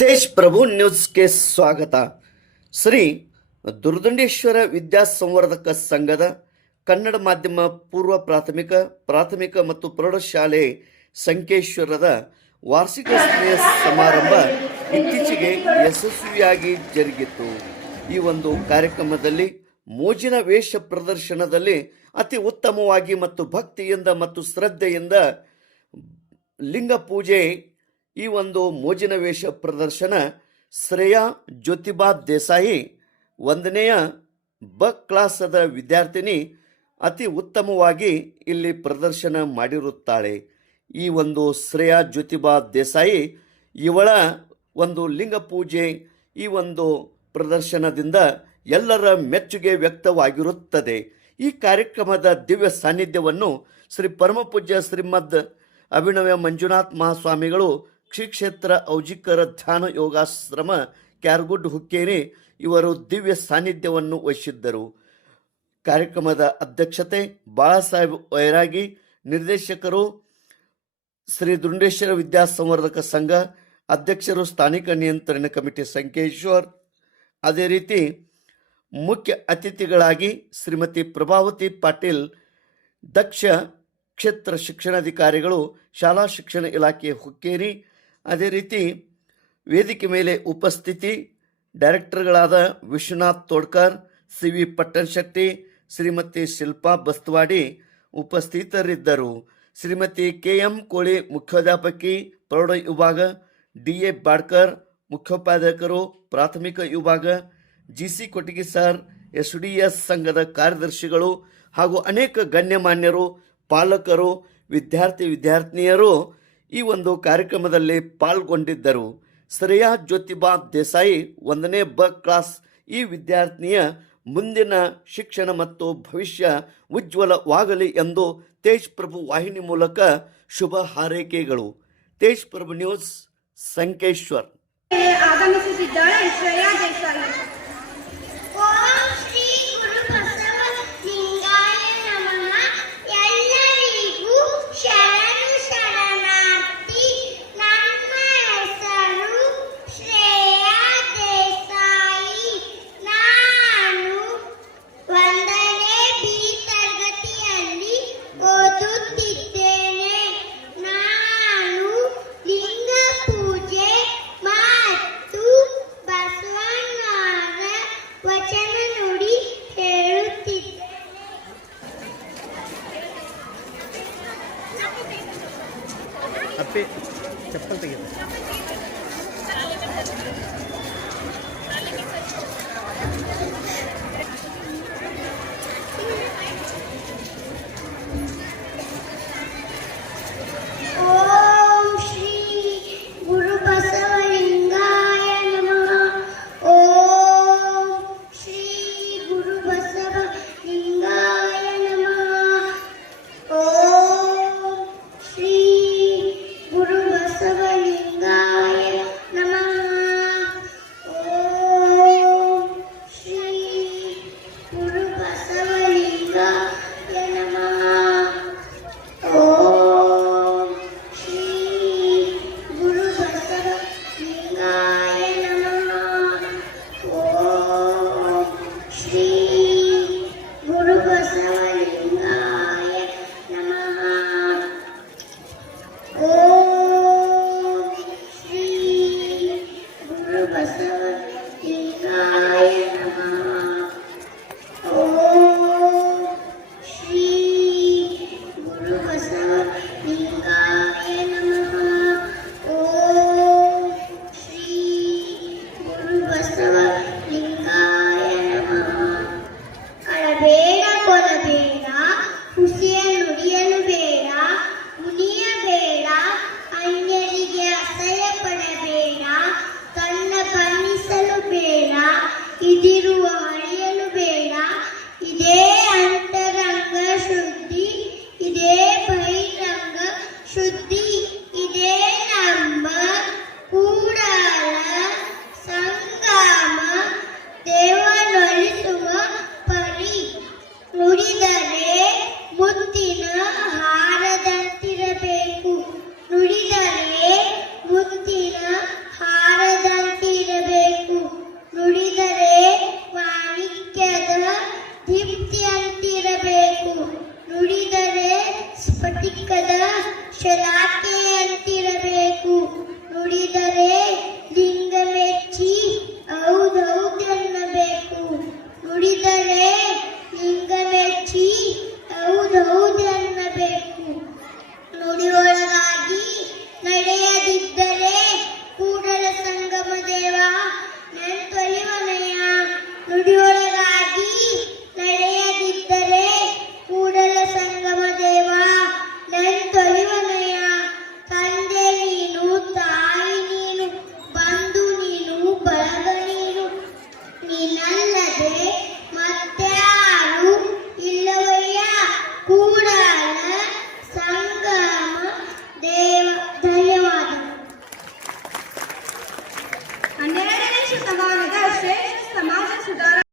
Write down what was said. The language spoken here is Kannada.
ತೇಜ್ ಪ್ರಭು ನ್ಯೂಸ್ಗೆ ಸ್ವಾಗತ. ಶ್ರೀ ದುರ್ದಂಡೇಶ್ವರ ವಿದ್ಯಾಸಂವರ್ಧಕ ಸಂಘದ ಕನ್ನಡ ಮಾಧ್ಯಮ ಪೂರ್ವ ಪ್ರಾಥಮಿಕ ಪ್ರಾಥಮಿಕ ಮತ್ತು ಪ್ರೌಢಶಾಲೆ ಸಂಕೇಶ್ವರದ ವಾರ್ಷಿಕ ಸ್ನೇಹ ಸಮಾರಂಭ ಇತ್ತೀಚೆಗೆ ಯಶಸ್ವಿಯಾಗಿ ಜರುಗಿತು. ಈ ಒಂದು ಕಾರ್ಯಕ್ರಮದಲ್ಲಿ ಮೋಜಿನ ವೇಷ ಪ್ರದರ್ಶನದಲ್ಲಿ ಅತಿ ಉತ್ತಮವಾಗಿ ಮತ್ತು ಭಕ್ತಿಯಿಂದ ಮತ್ತು ಶ್ರದ್ಧೆಯಿಂದ ಲಿಂಗ ಪೂಜೆ, ಈ ಒಂದು ಮೋಜಿನ ವೇಷ ಪ್ರದರ್ಶನ ಶ್ರೇಯಾ ಜ್ಯೋತಿಬಾ ದೇಸಾಯಿ 1ನೆಯ ಬ ಕ್ಲಾಸದ ವಿದ್ಯಾರ್ಥಿನಿ ಅತಿ ಉತ್ತಮವಾಗಿ ಇಲ್ಲಿ ಪ್ರದರ್ಶನ ಮಾಡಿರುತ್ತಾಳೆ. ಈ ಒಂದು ಶ್ರೇಯಾ ಜ್ಯೋತಿಬಾ ದೇಸಾಯಿ ಇವಳ ಒಂದು ಲಿಂಗ ಪೂಜೆ, ಈ ಒಂದು ಪ್ರದರ್ಶನದಿಂದ ಎಲ್ಲರ ಮೆಚ್ಚುಗೆ ವ್ಯಕ್ತವಾಗಿರುತ್ತದೆ. ಈ ಕಾರ್ಯಕ್ರಮದ ದಿವ್ಯ ಸಾನ್ನಿಧ್ಯವನ್ನು ಶ್ರೀ ಪರಮಪೂಜ್ಯ ಶ್ರೀಮದ್ ಅಭಿನವ ಮಂಜುನಾಥ್ ಮಹಾಸ್ವಾಮಿಗಳು ಶ್ರೀ ಕ್ಷೇತ್ರ ಔಜಿಕರ ಧ್ಯಾನ ಯೋಗಾಶ್ರಮ ಕ್ಯಾರ್ಗುಡ್ ಹುಕ್ಕೇರಿ ಇವರು ದಿವ್ಯ ಸಾನ್ನಿಧ್ಯವನ್ನು ವಹಿಸಿದ್ದರು. ಕಾರ್ಯಕ್ರಮದ ಅಧ್ಯಕ್ಷತೆ ಬಾಳಾಸಾಹೇಬ್ ವೈರಾಗಿ, ನಿರ್ದೇಶಕರು ಶ್ರೀ ದುಂಡೇಶ್ವರ ವಿದ್ಯಾಸಂವರ್ಧಕ ಸಂಘ, ಅಧ್ಯಕ್ಷರು ಸ್ಥಾನಿಕ ನಿಯಂತ್ರಣ ಕಮಿಟಿ ಸಂಕೇಶ್ವರ್. ಅದೇ ರೀತಿ ಮುಖ್ಯ ಅತಿಥಿಗಳಾಗಿ ಶ್ರೀಮತಿ ಪ್ರಭಾವತಿ ಪಾಟೀಲ್, ದಕ್ಷ ಕ್ಷೇತ್ರ ಶಿಕ್ಷಣಾಧಿಕಾರಿಗಳು, ಶಾಲಾ ಶಿಕ್ಷಣ ಇಲಾಖೆ ಹುಕ್ಕೇರಿ. ಅದೇ ರೀತಿ ವೇದಿಕೆ ಮೇಲೆ ಉಪಸ್ಥಿತಿ ಡೈರೆಕ್ಟರ್ಗಳಾದ ವಿಶ್ವನಾಥ್ ತೋಡ್ಕರ್, ಸಿ.ವಿ. ಪಟ್ಟಣಶೆಟ್ಟಿ, ಶ್ರೀಮತಿ ಶಿಲ್ಪಾ ಬಸ್ತವಾಡಿ ಉಪಸ್ಥಿತರಿದ್ದರು. ಶ್ರೀಮತಿ ಕೆ.ಎಂ. ಕೋಳಿ ಮುಖ್ಯೋಧ್ಯಾಪಕಿ ಪ್ರೌಢ ವಿಭಾಗ, ಡಿ.ಎ. ಬಾಡ್ಕರ್ ಮುಖ್ಯೋಪಾಧ್ಯಾಯಕರು ಪ್ರಾಥಮಿಕ ವಿಭಾಗ, ಜಿ.ಸಿ. ಕೊಟಗಿ ಸರ್, ಎಸ್.ಡಿ.ಎಸ್ ಸಂಘದ ಕಾರ್ಯದರ್ಶಿಗಳು ಹಾಗೂ ಅನೇಕ ಗಣ್ಯಮಾನ್ಯರು, ಪಾಲಕರು, ವಿದ್ಯಾರ್ಥಿನಿಯರು ಈ ಒಂದು ಕಾರ್ಯಕ್ರಮದಲ್ಲಿ ಪಾಲ್ಗೊಂಡಿದ್ದರು. ಶ್ರೇಯಾ ಜ್ಯೋತಿಬಾ ದೇಸಾಯಿ 1ನೇ ಬ ಕ್ಲಾಸ್ ಈ ವಿದ್ಯಾರ್ಥಿನಿಯ ಮುಂದಿನ ಶಿಕ್ಷಣ ಮತ್ತು ಭವಿಷ್ಯ ಉಜ್ವಲವಾಗಲಿ ಎಂದು ತೇಜ್ ಪ್ರಭು ವಾಹಿನಿ ಮೂಲಕ ಶುಭ ಹಾರೈಕೆಗಳು. ತೇಜ್ ಪ್ರಭು ನ್ಯೂಸ್, ಸಂಕೇಶ್ವರ್. ಆಗಮಿಸುತ್ತಿದ್ದಾಳೆ ಶ್ರೇಯಾ ದೇಸಾಯಿ. ಅಪ್ಪೆ ಚಪ್ಪಲ್ ತೆಗೆದು ಬಸವಲಿಂಗಾಯ ನಮಃ. ಓಂ ಶ್ರೀ ಸ್ಫಟಿಕದ ಶಲಾಕೆಯಂತಿರಬೇಕು. ನುಡಿದರೆ ಲಿಂಗ ಮೆಚ್ಚಿ ಹೌದೌದೆನ್ನಬೇಕು. ನುಡಿದರೆ ಲಿಂಗ ಮೆಚ್ಚಿ ಹೌದೌದೆನ್ನಬೇಕು. ನುಡಿಯೊಳಗಾಗಿ ನಡೆಯದಿದ್ದರೆ ಕೂಡಲ ಸಂಗಮ ದೇವ ನೆಂತೊಲಿವನಯ್ಯ. ನುಡಿಯೊಳಗಾಗಿ ನಡೆಯದಿದ್ದರೆ ಕೂಡಲ ಸಂಗಮ ದೇವ ನೆಂತೊಲಿವನಯ್ಯ. ತಂದೆ ನೀನು, ತಾಯಿ ನೀನು, ಬಂಧು ನೀನು, ಬಳಗ ನೀನು, ನೀನಲ್ಲದೆ ಮತ್ತೆ ಯಾರು ಇಲ್ಲವಯ್ಯ. ಕೂಡಲ ಸಂಗಮ ದೇವ. ಧನ್ಯವಾದ. 12ನೇ ಶತಮಾನದ ಶ್ರೇಷ್ಠ ಸಮಾಜ ಸುಧಾರಕ